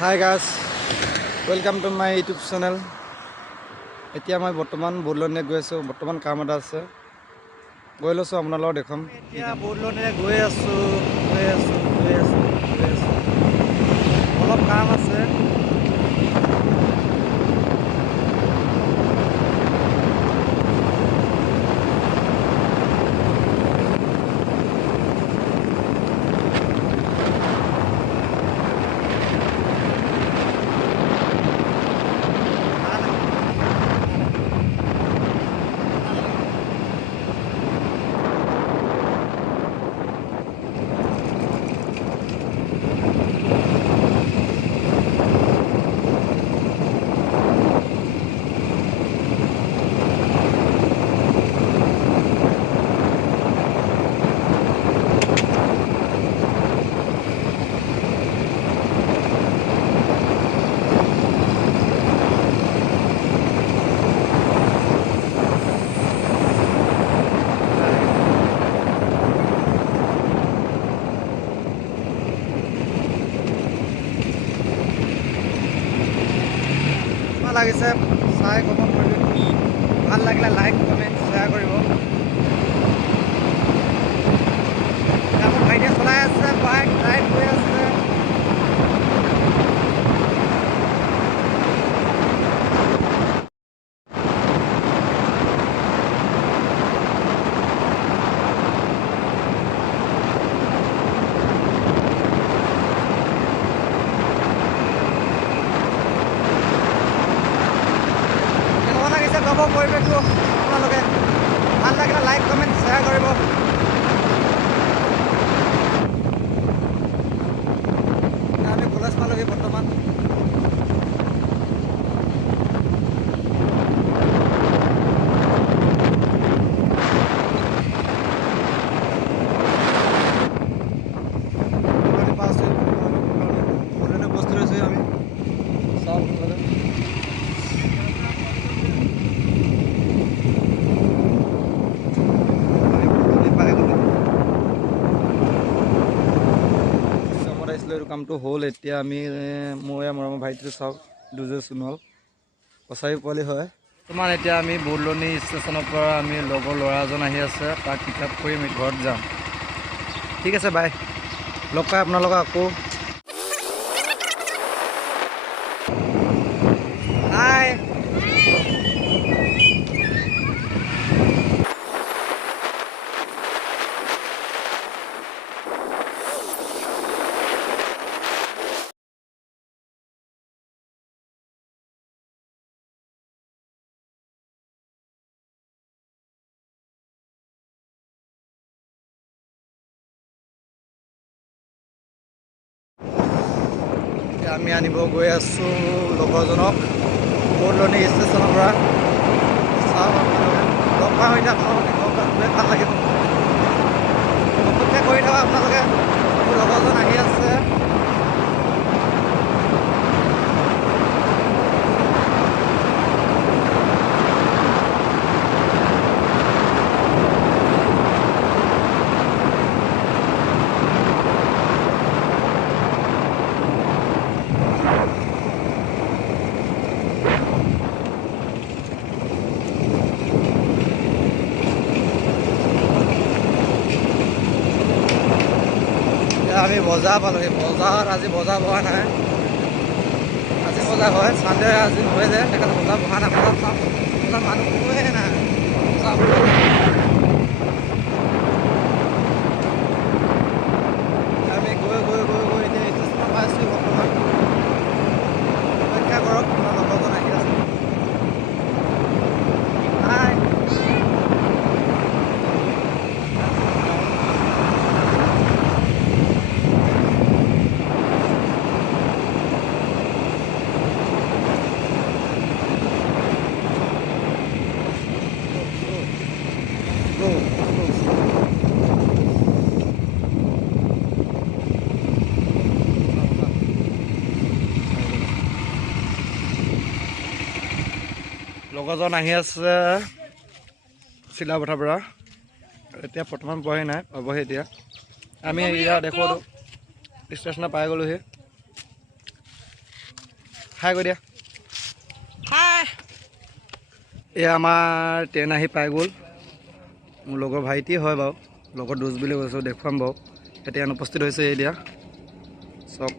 Hi guys, welcome to my YouTube channel. এতিয়া মই বৰ্তমান বৰলনীয়া গৈ আছোঁ। বৰ্তমান কাম এটা আছে, গৈ লৈছোঁ আপোনাৰ লগত দেখাম। এতিয়া বৰলনীয়া গৈ আছোঁ। অলপ কাম আছে। লাগিছে চাই কমেণ্ট কৰিব, ভাল লাগিলে লাইক কমেণ্ট শ্বেয়াৰ কৰিব। মোৰ ভাইটিয়ে চলাই আছে, বাইক ৰাইড হৈ আছে। পৰিৱেশটো আপোনালোকে ভাল লাগিলে লাইক কমেণ্ট শ্বেয়াৰ কৰিব। আমি কলেজ পালোহি বৰ্তমান। বস্তু লৈছোঁ আমি চাওক এইটো কামটো হ'ল। এতিয়া আমি মই মৰমৰ ভাইটিটো চাওক, দুযোৰ সোণোৱাল কছাৰী পোৱালি হয়। বৰ্তমান এতিয়া আমি বৰলনী ষ্টেচনৰ পৰা আমি লগৰ ল'ৰা এজন আহি আছে, তাক পিক আপ কৰি আমি ঘৰত যাম। ঠিক আছে, বাই। লগ পাই আপোনালোকক আকৌ। হাই আমি আনিব গৈ আছোঁ লগৰজনক বৰলনী ষ্টেচনৰ পৰা। চাওক আপোনালোকে লগ পাওঁ, এতিয়া আপোনালোকে খুবেই ভাল লাগিব। অপেক্ষা কৰি থাকক আপোনালোকে, মোৰ লগৰজন আহি আছে। আমি বজাৰ পালোহি। বজাৰত আজি বজাৰ বহা নাই, আজি বজাৰ হয় চানডে, আজি নহয় যে সেইকাৰণে বজাৰ বহা নাই। বজাৰ চাওক, বজাৰ মানুহ কোনোৱে নাই। আমি গৈ এতিয়া ষ্টেচনত পাইছোঁ বৰ্তমান। অপেক্ষা কৰক, আপোনাৰ লগৰজন আহি আছে। হাই লগৰজন আহি আছে চিলাপথাৰ পৰা। এতিয়া বৰ্তমান পোৱাহি নাই, পাবহি এতিয়া। আমি ইয়াত দেখুৱালোঁ ষ্টেচনত পাই গ'লোহি। হাই কৈ দিয়া। হাই এয়া আমাৰ ট্ৰেইন আহি পাই গ'ল। মোৰ লগৰ ভাইটি হয় বাৰু, লগৰ দোষ বুলি কৈছোঁ, দেখুৱাম বাৰু। এতিয়া অনুপস্থিত হৈছে এতিয়া চব।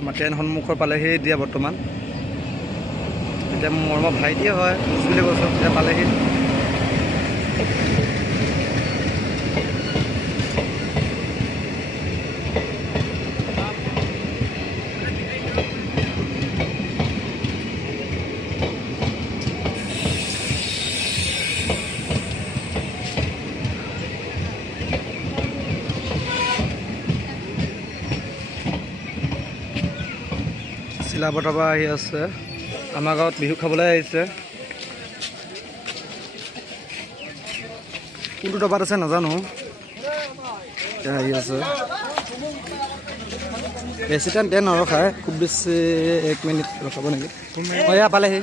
আমাৰ ট্ৰেইন সন্মুখৰ পালেহি এতিয়া বৰ্তমান। এতিয়া মোৰ ভাইটিয়ে হয়, দোষ বুলি কৈছোঁ, এতিয়া পালেহি। চিলাপথাৰৰ পৰা আহি আছে, আমাৰ গাঁৱত বিহু খাবলৈ আহিছে। কোনটো দবাত আছে নাজানো, এতিয়া আহি আছে। বেছি টাইম ট্ৰেইন নৰখায়, খুব বেছি 1 মিনিট ৰখাব নেকি। এয়া পালেহি।